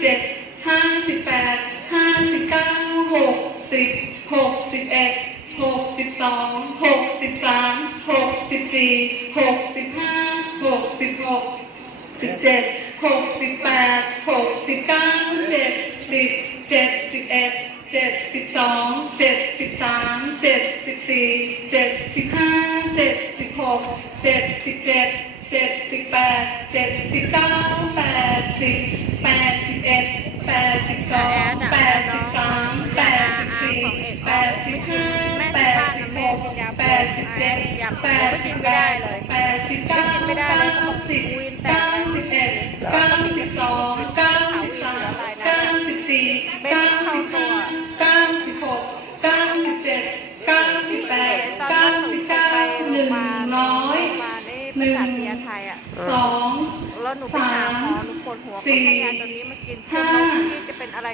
เจ็ดห้าสิบแปดห้าสิบเก้าหกสิบหกสิบเอ็ดหกสิบสองหกสิบสามหกสิบสี่หกสิบห้าหกสิบหกสิบเจ็ดหกสิบแปดหกสิบเก้าเจ็ดสิบเจ็ดสิบเอ็ดเจ็ดสิบสองเจ็ดสิบสามเจ็ดสิบสี่เจ็ดสิบห้าเจ็ดสิบหกเจ็ดสิบเจ็ดเจ็ดสิบแปดเจ็ดสิบเก้าแปดสิบ แปดสิบเอ็ดแปดสิบสองแปดสิบสามแปดสิบสี่แปดสิบห้าแปดสิบหกแปดสิบเจ็ดแปดสิบแปดแปดสิบเก้าเก้าสิบเก้าสิบเอ็ดเก้าสิบสองเก้าสิบสามเก้าสิบสี่เก้าสิบห้าเก้าสิบหกเก้าสิบเจ็ดเก้าสิบแปดเก้าสิบเก้าหนึ่งร้อยหนึ่งสองแล้วหนูไปหาม อหนูปวดหัวก็สี่ให้ยาตัวนี้มากินห้าจนน้องพี่จะเป็นอะไร